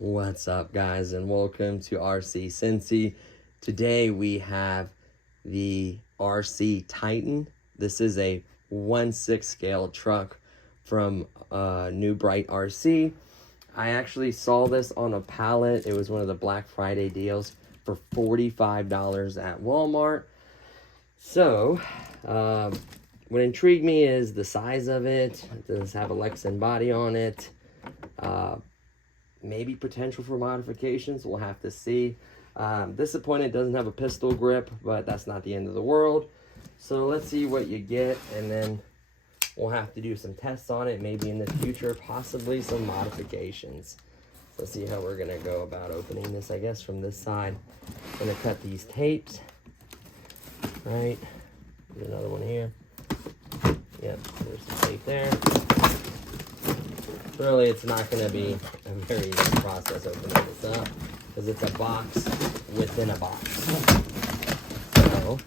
What's up, guys, and welcome to RC Cincy. Today we have the RC Titan. This is a 1/6 scale truck from New Bright RC. I actually saw this on a pallet. It was one of the Black Friday deals for $45 at Walmart. So, what intrigued me is the size of it. It does have a Lexan body on it. Maybe potential for modifications. We'll have to see. Disappointed it doesn't have a pistol grip, but that's not the end of the world. So let's see what you get, and then we'll have to do some tests on it. Maybe in the future, possibly some modifications. So let's see how we're gonna go about opening this. I guess from this side, I'm gonna cut these tapes. Right. There's another one here. Yep. There's some tape there. Really, it's not going to be a very easy process opening this up because it's a box within a box. So,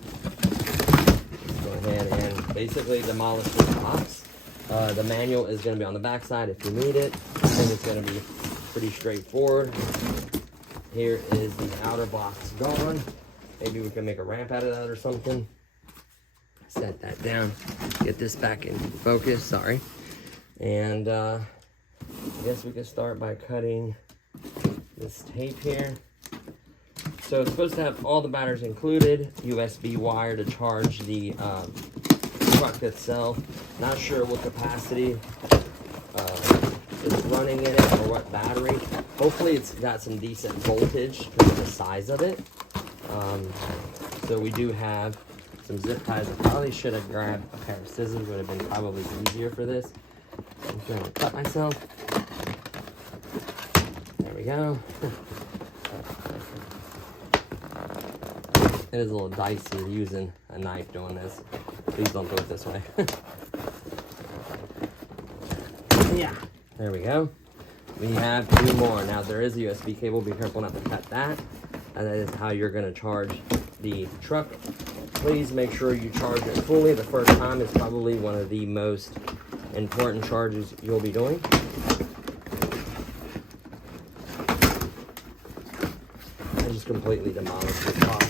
let's go ahead and basically demolish this box. The manual is going to be on the back side if you need it. I think it's going to be pretty straightforward. Here is the outer box gone. Maybe we can make a ramp out of that or something. Set that down. Get this back in focus, sorry. And, I guess we can start by cutting this tape here. So it's supposed to have all the batteries included, USB wire to charge the truck itself. Not sure what capacity is running in it or what battery. Hopefully it's got some decent voltage because of the size of it. So we do have some zip ties. I probably should have grabbed a pair of scissors, would have been probably easier for this. I'm going to cut myself. There we go. It is a little dicey using a knife doing this. Please don't do it this way. Yeah, there we go. We have two more. Now there is a USB cable. Be careful not to cut that. And that is how you're going to charge the truck. Please make sure you charge it fully. The first time is probably one of the most important charges you'll be doing. I just completely demolished this box.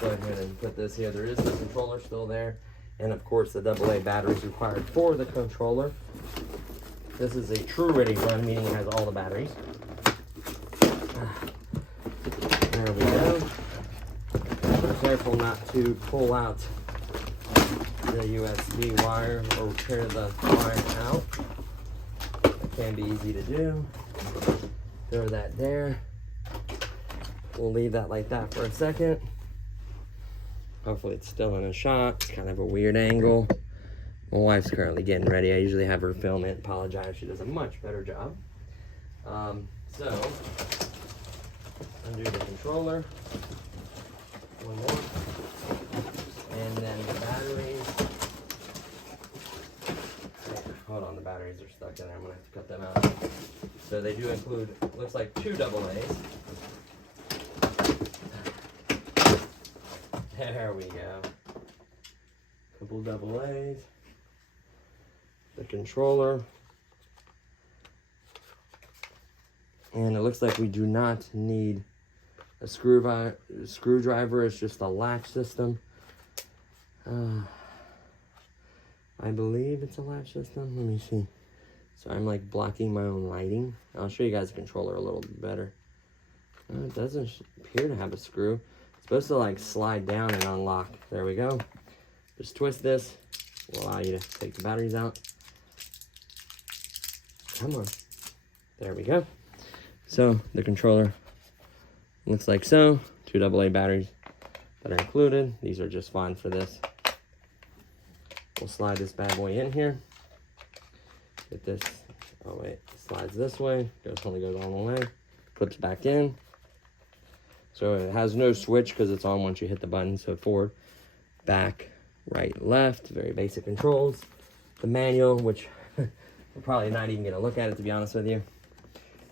Go ahead and put this here. There is the controller still there, and of course the AA batteries required for the controller. This is a true ready run, meaning it has all the batteries. There we go. Be careful not to pull out the USB wire or tear the wire out. It can be easy to do. Throw that there. We'll leave that like that for a second. Hopefully it's still in a shot. It's kind of a weird angle. My wife's currently getting ready. I usually have her film it. Apologize, she does a much better job. So undo the controller. One more. And then the batteries. Hold on, the batteries are stuck in there. I'm gonna have to cut them out. So they do include, looks like 2 AA's. There we go. Couple AA's. The controller. And it looks like we do not need a screwdriver. It's just a latch system. I believe it's a latch system. Let me see. So I'm like blocking my own lighting. I'll show you guys the controller a little bit better. It doesn't appear to have a screw. It's supposed to like slide down and unlock. There we go. Just twist this. Will allow you to take the batteries out. Come on. There we go. So the controller looks like so. 2 AA batteries that are included. These are just fine for this. We'll slide this bad boy in here. Get this, oh wait, slides this way, only goes all the way, clips back in. So it has no switch because it's on once you hit the button. So forward, back, right, left, very basic controls. The manual, which we're probably not even gonna look at it, to be honest with you.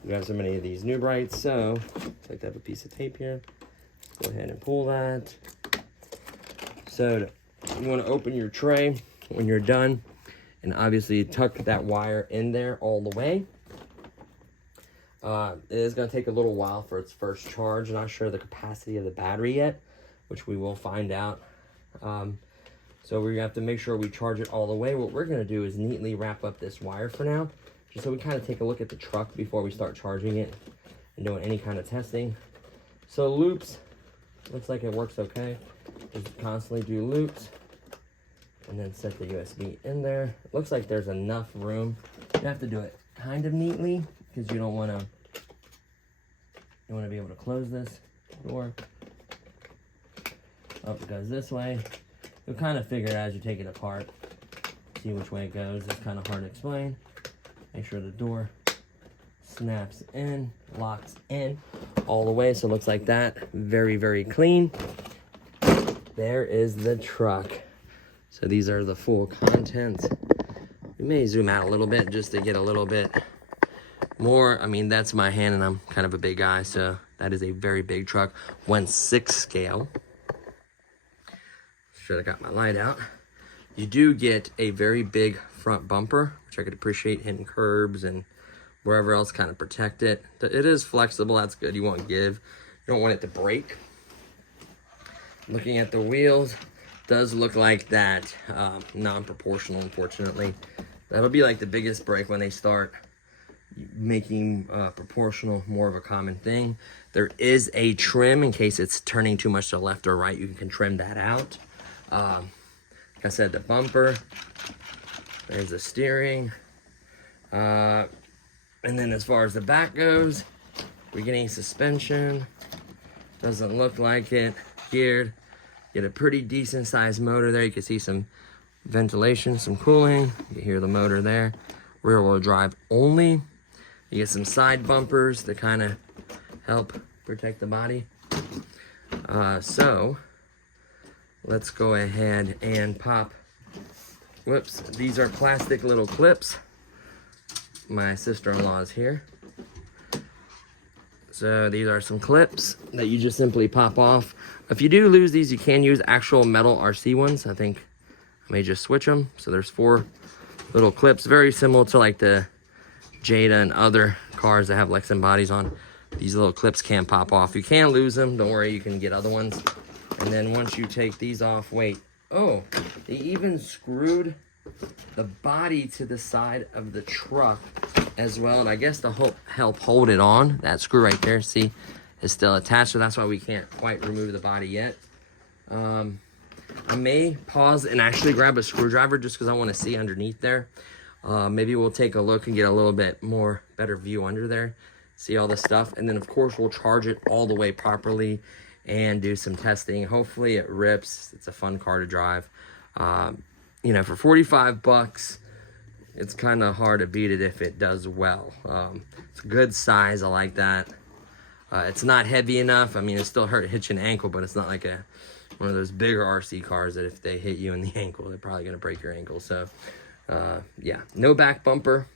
We have so many of these new brights, so I'd like to have a piece of tape here. Go ahead and pull that. So you wanna open your tray when you're done, and obviously tuck that wire in there all the way. It is going to take a little while for its first charge. Not sure the capacity of the battery yet, which we will find out. So we're going to have to make sure we charge it all the way. What we're going to do is neatly wrap up this wire for now, just so we kind of take a look at the truck before we start charging it and doing any kind of testing. So loops, looks like it works okay. Just constantly do loops and then set the USB in there. It looks like there's enough room. You have to do it kind of neatly because you don't want to be able to close this door. Oh, it goes this way. You'll kind of figure it out as you take it apart. See which way it goes. It's kind of hard to explain. Make sure the door snaps in, locks in all the way. So it looks like that. Very, very clean. There is the truck. So these are the full contents. We may zoom out a little bit just to get a little bit more. I mean, that's my hand and I'm kind of a big guy, so that is a very big truck. 1/6 scale. Should have got my light out. You do get a very big front bumper, which I could appreciate, hitting curbs and wherever else, kind of protect it. It is flexible, that's good. You won't give. You don't want it to break. Looking at the wheels, does look like that non-proportional, unfortunately. That'll be like the biggest break when they start making proportional more of a common thing. There is a trim in case it's turning too much to the left or right. You can trim that out. Like I said, the bumper, there's the steering. And then as far as the back goes, we're getting suspension. Doesn't look like it. Geared. Get a pretty decent sized motor there. You can see some ventilation, some cooling. You hear the motor there. Rear wheel drive only. You get some side bumpers to kind of help protect the body. So let's go ahead and pop. Whoops, these are plastic little clips. My sister-in-law is here. So these are some clips that you just simply pop off. If you do lose these, you can use actual metal RC ones. I think I may just switch them. So there's 4 little clips, very similar to like the Jada and other cars that have Lexan bodies on. These little clips can pop off. You can lose them. Don't worry, you can get other ones. And then once you take these off, wait. Oh, they even screwed the body to the side of the truck as well. And I guess to help hold it on, that screw right there, see, is still attached. So that's why we can't quite remove the body yet. I may pause and actually grab a screwdriver just because I want to see underneath there. Maybe we'll take a look and get a little bit more better view under there. See all this stuff. And then of course we'll charge it all the way properly and do some testing. Hopefully it rips. It's a fun car to drive. You know, for 45 bucks, it's kind of hard to beat it if it does well. It's a good size. I like that. It's not heavy enough. I mean, it still hits you an ankle, but it's not like one of those bigger RC cars that if they hit you in the ankle, they're probably going to break your ankle. So, yeah, no back bumper.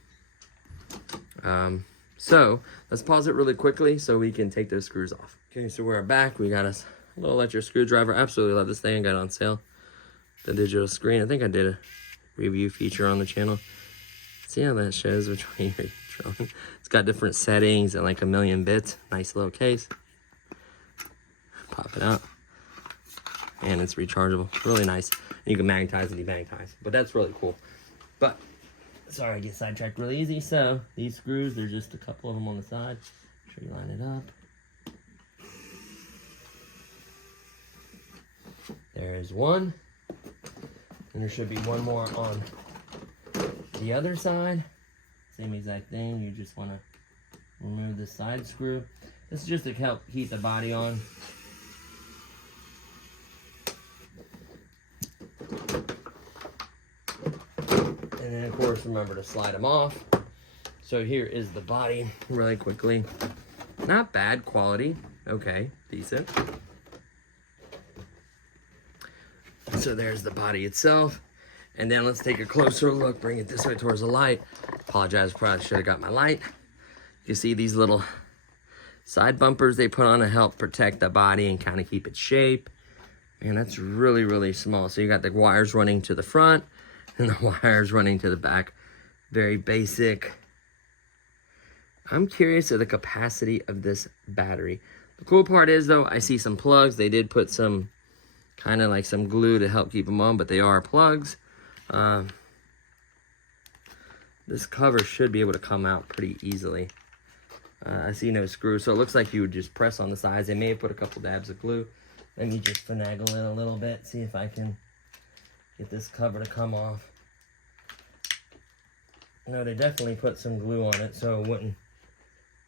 So let's pause it really quickly so we can take those screws off. Okay, so we're back. We got a little electric screwdriver. Absolutely love this thing. Got it on sale. The digital screen. I think I did a review feature on the channel. See how that shows which way you're drawing. It's got different settings and like 1,000,000 bits. Nice little case. Pop it out. And it's rechargeable. Really nice. You can magnetize and demagnetize. But that's really cool. But, sorry, I get sidetracked really easy. So, these screws, there's just a couple of them on the side. Make sure you line it up. There is one. And there should be one more on the other side. Same exact thing. You just want to remove the side screw. This is just to help keep the body on. course, remember to slide them off. So here is the body really quickly. Not bad quality. Okay, decent. So there's the body itself. And then let's take a closer look, bring it this way towards the light. Apologize, probably should have got my light. You see these little side bumpers they put on to help protect the body and kind of keep its shape. Man, that's really, really small. So you got the wires running to the front and the wires running to the back. Very basic. I'm curious of the capacity of this battery. The cool part is though, I see some plugs. They did put some kind of like some glue to help keep them on, but they are plugs. This cover should be able to come out pretty easily. I see no screw, so it looks like you would just press on the sides. They may have put a couple dabs of glue. Let me just finagle it a little bit, see if I can get this cover to come off. No, they definitely put some glue on it, so it wouldn't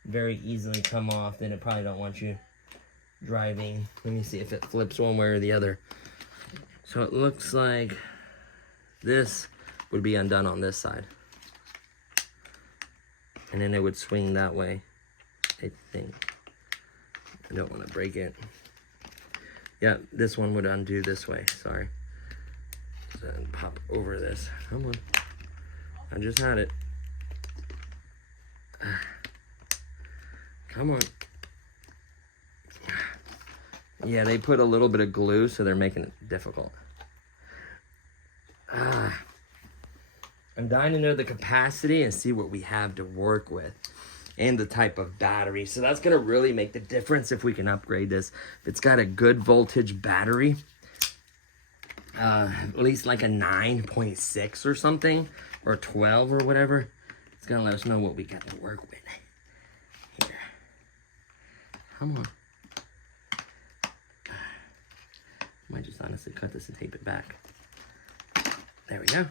very easily come off. Then it probably don't want you driving. Let me see if it flips one way or the other. So it looks like this would be undone on this side. And then it would swing that way, I think. I don't want to break it. Yeah, this one would undo this way, sorry. So pop over this. Come on. I just had it. Come on. Yeah, they put a little bit of glue, so they're making it difficult. I'm dying to know the capacity and see what we have to work with and the type of battery. So that's going to really make the difference if we can upgrade this. If it's got a good voltage battery, at least like a 9.6 or something, or 12 or whatever, it's going to let us know what we got to work with. Here. Come on. Might just honestly cut this and tape it back. There we go.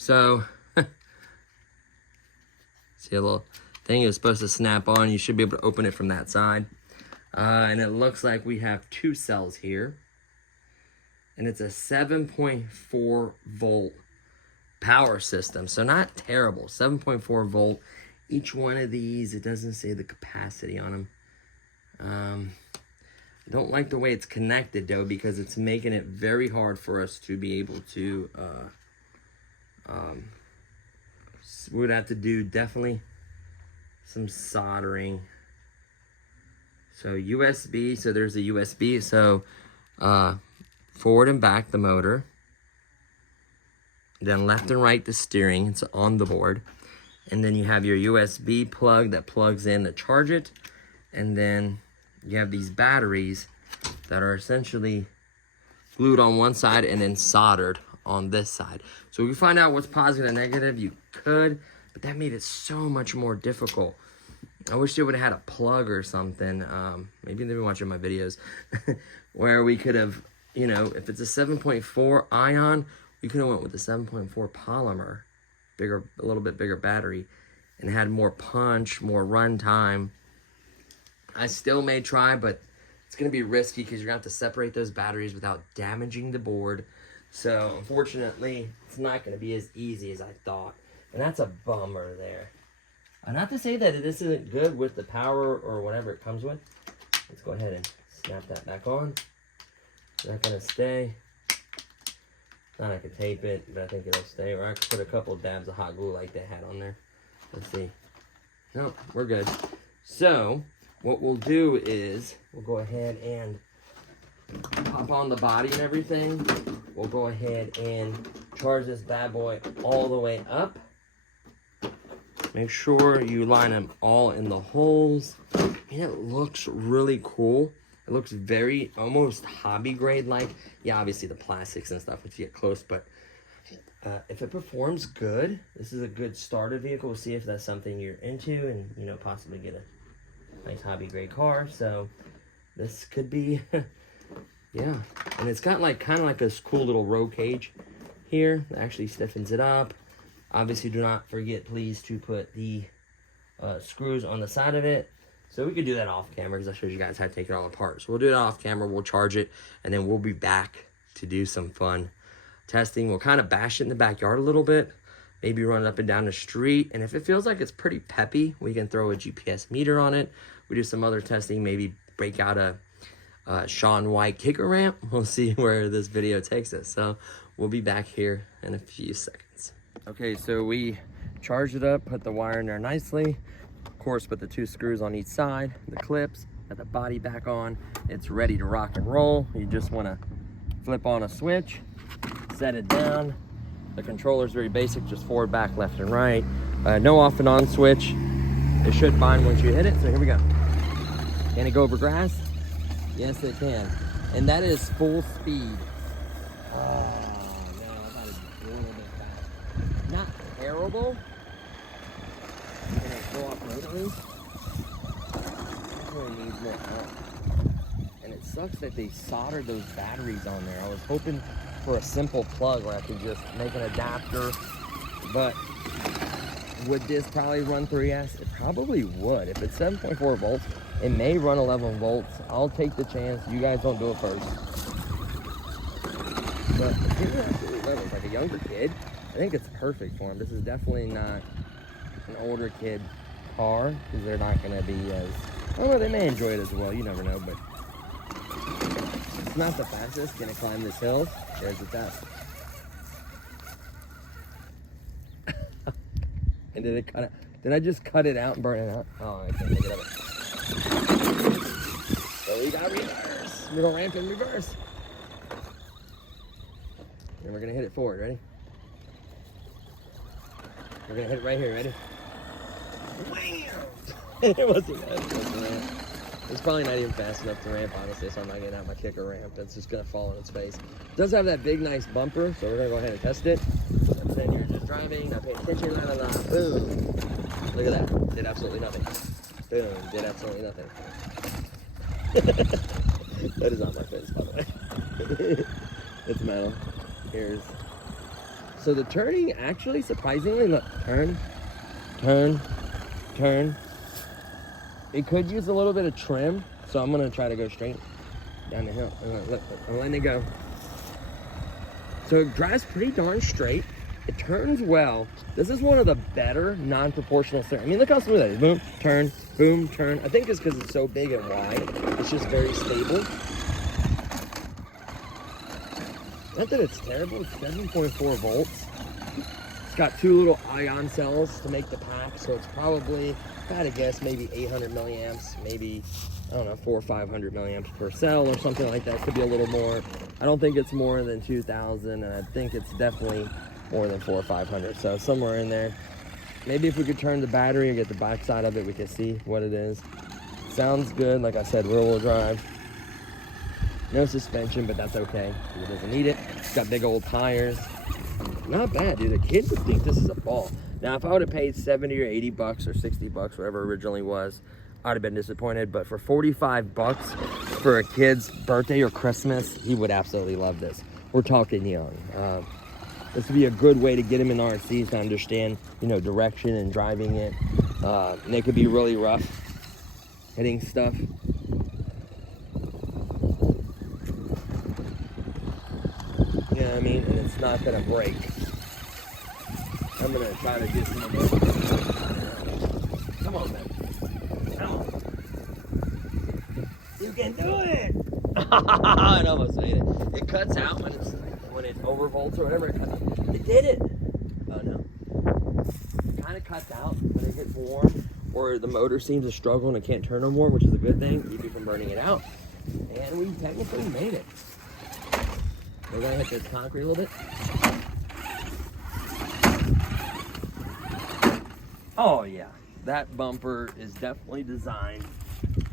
So, see a little thing is supposed to snap on. You should be able to open it from that side. And it looks like we have 2 cells here. And it's a 7.4 volt power system. So not terrible, 7.4 volt. Each one of these, it doesn't say the capacity on them. I don't like the way it's connected though, because it's making it very hard for us to be able to, we would have to do definitely some soldering. So USB, so there's a USB, so forward and back the motor, then left and right the steering, it's on the board, and then you have your USB plug that plugs in to charge it, and then you have these batteries that are essentially glued on one side and then soldered on this side. So if you find out what's positive and negative, you could, but that made it so much more difficult. I wish they would have had a plug or something. Maybe they've been watching my videos where we could have, you know, if it's a 7.4 ion, we could have went with the 7.4 polymer, bigger, a little bit bigger battery, and had more punch, more run time. I still may try, but it's going to be risky because you're going to have to separate those batteries without damaging the board. So, unfortunately, it's not going to be as easy as I thought. And that's a bummer there. Not to say that this isn't good with the power or whatever it comes with. Let's go ahead and snap that back on. It's not going to stay. Thought I could tape it, but I think it'll stay. Or I could put a couple dabs of hot glue like they had on there. Let's see. Nope, we're good. So, what we'll do is, we'll go ahead and pop on the body and everything. We'll go ahead and charge this bad boy all the way up. Make sure you line them all in the holes. And it looks really cool. It looks very, almost hobby grade like. Yeah, obviously the plastics and stuff once you get close, but if it performs good, this is a good starter vehicle. We'll see if that's something you're into and, you know, possibly get a nice hobby grade car. So this could be, yeah. And it's got like, kind of like this cool little roll cage here that actually stiffens it up. Obviously, do not forget, please, to put the screws on the side of it. So we could do that off camera because I showed you guys how to take it all apart. So we'll do it off camera, we'll charge it, and then we'll be back to do some fun testing. We'll kind of bash it in the backyard a little bit. maybe run up and down the street. And if it feels like it's pretty peppy, we can throw a GPS meter on it. We do some other testing, maybe break out a Shaun White kicker ramp. We'll see where this video takes us. So we'll be back here in a few seconds. Okay, so we charged it up, put the wire in there nicely. Of course, put the 2 screws on each side, the clips, got the body back on. It's ready to rock and roll. You just want to flip on a switch, set it down. The controller is very basic, just forward, back, left, and right. No off and on switch. It should bind once you hit it, so here we go. Can it go over grass? Yes, it can. And that is full speed. Oh, no, I thought it'd be a little bit fast. Not terrible. Can it go off-roadly? Definitely needs more help. And it sucks that they soldered those batteries on there. I was hoping for a simple plug where I could just make an adapter, but would this probably run 3S? It probably would. If it's 7.4 volts, it may run 11 volts. I'll take the chance. You guys don't do it first. But the kid absolutely loves it. Like a younger kid, I think it's perfect for him. This is definitely not an older kid car, because they're not going to be as, well, they may enjoy it as well. You never know, but it's not the fastest. Can it climb this hill? There's the test. And did it cut it? Did I just cut it out and burn it out? Oh, I can't make it up. So we got reverse. Middle ramp in reverse. And we're gonna hit it forward. Ready? We're gonna hit it right here. Ready? Wham! It wasn't that close to ramp. It's probably not even fast enough to ramp, honestly, so I'm not getting out my kicker ramp. It's just gonna fall on its face. It does have that big, nice bumper, so we're gonna go ahead and test it. And then you're just driving, not paying attention, la la la, boom. Look at that, did absolutely nothing. Boom, did absolutely nothing. That is not my face, by the way. It's metal. Here's. So the turning, actually, surprisingly, look, turn, turn, turn. It could use a little bit of trim, so I'm gonna try to go straight down the hill. I'm letting it go. So it drives pretty darn straight. It turns well. This is one of the better non-proportional steering. I mean, look how smooth that is. Boom, turn, boom, turn. I think it's because it's so big and wide. It's just very stable. Not that it's terrible. It's 7.4 volts. It's got 2 little ion cells to make the pack, so it's probably, if I had to guess, maybe 800 milliamps, maybe, I don't know, 400 or 500 milliamps per cell or something like that. Could be a little more. I don't think it's more than 2,000, and I think it's definitely more than 400 or 500, so somewhere in there. Maybe if we could turn the battery and get the back side of it, we could see what it is. Sounds good. Like I said, rear-wheel drive. No suspension, but that's okay. It doesn't need it. It's got big old tires. Not bad, dude. The kid would think this is a ball. Now, if I would have paid 70 or 80 bucks or 60 bucks, whatever it originally was, I'd have been disappointed. But for 45 bucks for a kid's birthday or Christmas, he would absolutely love this. We're talking young. This would be a good way to get him in RCs to understand, you know, direction and driving it. And it could be really rough hitting stuff. You know what I mean? And it's not gonna break. I'm gonna try to get some of those. Come on, man. Come on. You can do it! It almost made it. It cuts out when it overvolts or whatever. It did it! Oh no. It kind of cuts out when it gets warm, or the motor seems to struggle and it can't turn no more, which is a good thing. Keep you from burning it out. And we technically made it. We're gonna hit this concrete a little bit. Oh yeah, that bumper is definitely designed.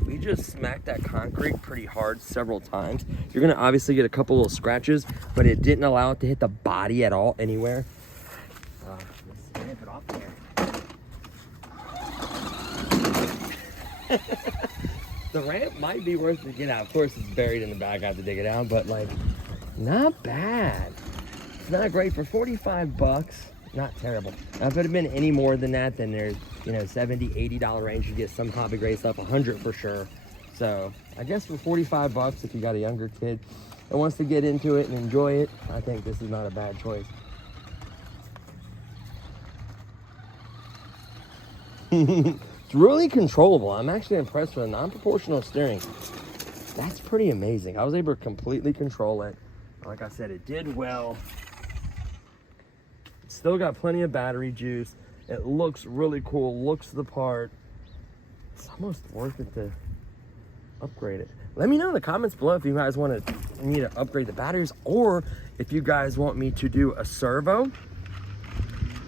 We just smacked that concrete pretty hard several times. You're gonna obviously get a couple little scratches, but it didn't allow it to hit the body at all anywhere. Let's snip it off there. The ramp might be worth to get out. Of course, it's buried in the back. I have to dig it out, but like, not bad. It's not great for 45 bucks. Not terrible. Now, if it had been any more than that, then there's, you know, $70, $80 range. You get some hobby grade stuff, 100 for sure. So I guess for 45 bucks, if you got a younger kid that wants to get into it and enjoy it, I think this is not a bad choice. It's really controllable. I'm actually impressed with the non-proportional steering. That's pretty amazing. I was able to completely control it. Like I said, it did well. It's still got plenty of battery juice. It looks really cool, looks the part. It's almost worth it to upgrade it. Let me know in the comments below if you guys want me to upgrade the batteries, or if you guys want me to do a servo,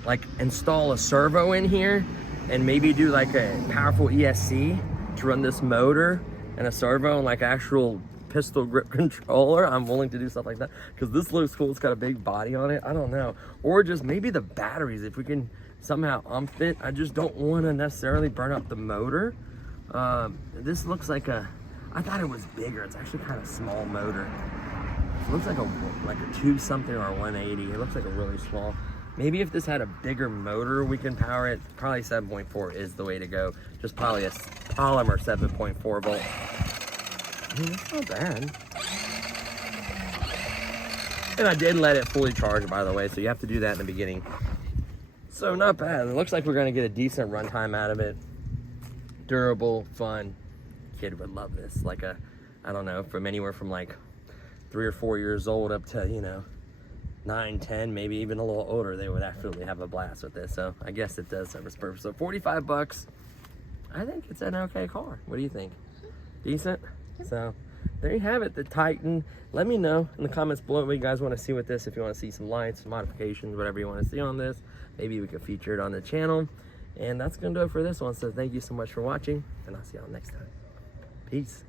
like install a servo in here and maybe do like a powerful ESC to run this motor and a servo and like actual pistol grip controller. I'm willing to do stuff like that because this looks cool. It's got a big body on it. I don't know. Or just maybe the batteries, if we can somehow ump it. I just don't want to necessarily burn up the motor. This looks like I thought it was bigger. It's actually kind of small motor. It looks like a 2 something or a 180. It looks like a really small. Maybe if this had a bigger motor, we can power it. Probably 7.4 is the way to go. Just probably a polymer 7.4 volt. I mean, that's not bad. And I did let it fully charge, by the way, so you have to do that in the beginning. So not bad. It looks like we're gonna get a decent runtime out of it. Durable, fun. Kid would love this. Like I don't know, from anywhere from like 3 or 4 years old up to, you know, 9, 10, maybe even a little older, they would absolutely have a blast with this. So I guess it does serve its purpose. So 45 bucks, I think it's an okay car. What do you think? Decent? So there you have it, the Titan. Let me know in the comments below what you guys want to see with this. If you want to see some lights, modifications, whatever you want to see on this, maybe we could feature it on the channel. And that's gonna do it for this one. So thank you so much for watching, and I'll see y'all next time. Peace.